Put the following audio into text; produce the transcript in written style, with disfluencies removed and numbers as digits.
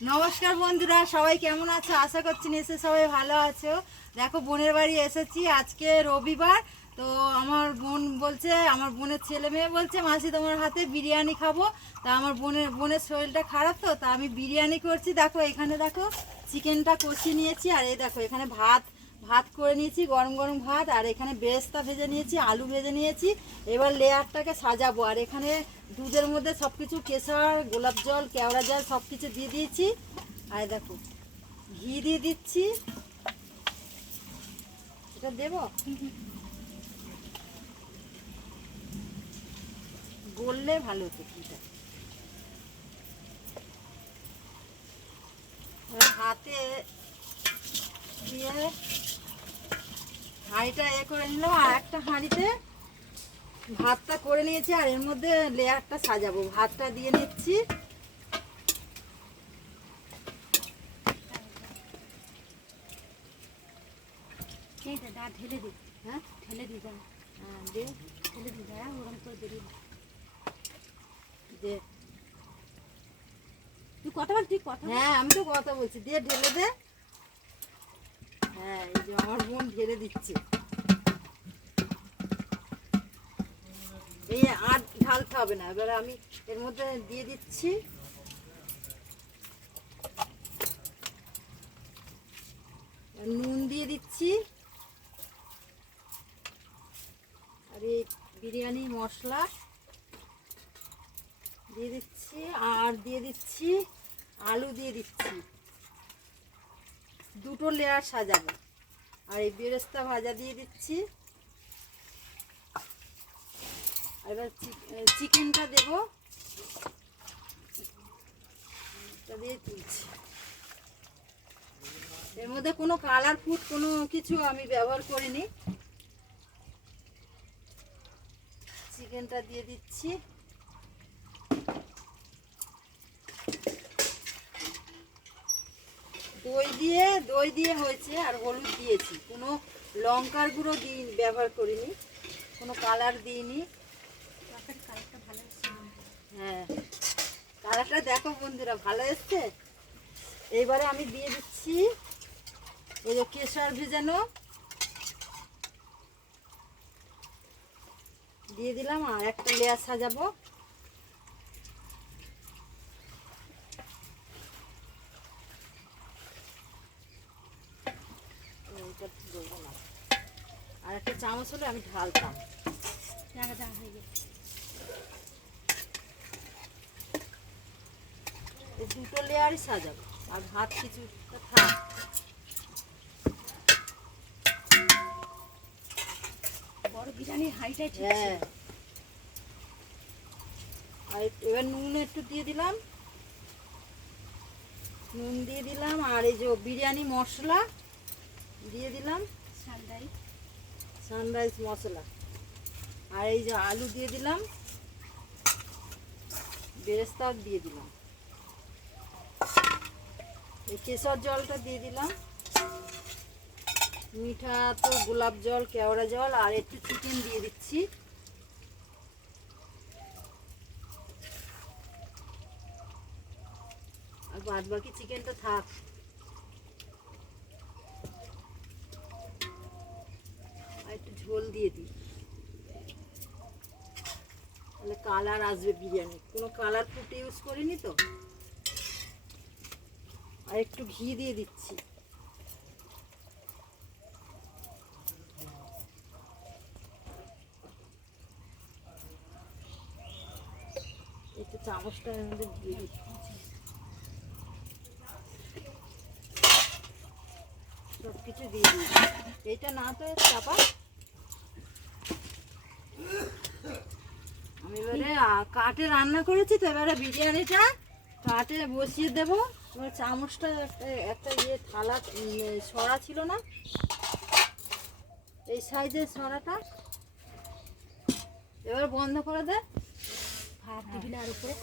নমস্কার বন্ধুরা, সবাই কেমন আছো? আশা করছি নিশ্চয়ই সবাই ভালো আছো। দেখো, বোনের বাড়ি এসেছি। আজকে রবিবার, তো আমার বোন বলছে, আমার বোনের ছেলে মেয়ে বলছে, মাসি তোমার হাতে বিরিয়ানি খাবো। তা আমার বোনের শরীরটা খারাপ, তো আমি বিরিয়ানি করছি। দেখো এখানে, দেখো চিকেনটা কষিয়ে নিয়েছি, আর এই দেখো এখানে ভাত ভাত করে নিয়েছি, গরম গরম ভাত। আর এখানে বেরেস্তা ভেজে নিয়েছি, আলু ভেজে নিয়েছি। এবার লেয়ারটাকে সাজাবো। আর এখানে দুধের মধ্যে সব কিছু, কেশর, গোলাপ জল, কেওড়া জল সব কিছু দিয়ে দিয়েছি। আর দেখো ঘি দিয়ে দিচ্ছি। এটা দেবো, গললে ভালো হতো ঘিটা। হাতে দিয়ে হাঁড়িটা করে নিলাম। আর একটা হাঁড়িতে ভাতটা করে নিয়েছি, আর এর মধ্যে লেয়ারটা সাজাবো। ভাতটা দিয়ে নিচ্ছি। ঢেলে দিই, হ্যাঁ ঢেলে দিই, হ্যাঁ দে, ঢেলে দিই, হ্যাঁ ওরকম করে দিবি। দে, তুই কথা বল, তুই কথা। হ্যাঁ আমি তো কথা বলছি, দিয়ে ঢেলে দে। হ্যাঁ, এই যে আমার বোন ঢেলে দিচ্ছে। এই আর ঢালতে হবে না। এবারে আমি এর মধ্যে দিয়ে দিচ্ছি নুন, দিয়ে দিচ্ছি আর এই বিরিয়ানি মশলা দিয়ে দিচ্ছি, আর দিয়ে দিচ্ছি আলু দিয়ে দিচ্ছি। দুটো লেয়ার সাজাবো। আর এই বেরেস্তা ভাজা দিয়ে দিচ্ছি। আর এবার চিকেনটা দেবো, এটা দিয়ে তুলছি। এর মধ্যে কোনো কালার ফুড কোনো কিছু আমি ব্যবহার করিনি। চিকেনটা দিয়ে দিচ্ছি। দই দিয়ে হয়েছে, আর হলুদ দিয়েছি। কোনো লঙ্কার গুঁড়ো ব্যবহার করিনি, কোনো কালার দিইনি। কালারটা ভালো এসছে। হ্যাঁ, কালারটা দেখো বন্ধুরা, ভালো এসছে। এইবারে আমি দিয়ে দিচ্ছি এই যে কেশর ভেজানো দিয়ে দিলাম। আর একটা লেয়ার সাজাবো। আর একটা চামচ হলে আমি ঢালতাম। এই দুটো লেয়ারই সাজাবো, আর ভাত কিছু থাক। বড় বিরিয়ানির হাঁড়িটাই ঠিক। হ্যাঁ, আর এবার নুন একটু দিয়ে দিলাম, নুন দিয়ে দিলাম। আর এই যে বিরিয়ানি মশলা দিয়ে দিলাম, সানরাইজ মশলা। আর এই যে আলু দিয়ে দিলাম, বেরেস্তাও দিয়ে দিলাম, এই কেশর জলটা দিয়ে দিলাম, মিঠা তো গোলাপ জল, কেওড়া জল, আর একটু চিকেন দিয়ে দিচ্ছি। আর বাদ বাকি চিকেনটা থাক। আর একটু ঝোল দিয়ে দিই, তাহলে কালার আসবে বিরিয়ানি। কোনো কালার ফুড ইউজ করিনি তো। আর একটু ঘি দিয়ে দিচ্ছি। একটু চামচটা এর মধ্যে দিয়ে দিচ্ছি। সব কিছু দিয়ে দিচ্ছি। এইটা না তো চাপা। আমি এবারে কাঠে রান্না করেছি, তো এবারে বিরিয়ানিটা কাঠে বসিয়ে দেবো। এবার চামচটা একটা ইয়ে থালা সরা ছিল না, এই সাইজের সরাটা। এবার বন্ধ করে দে। ভাত দিবি না আর উপরে।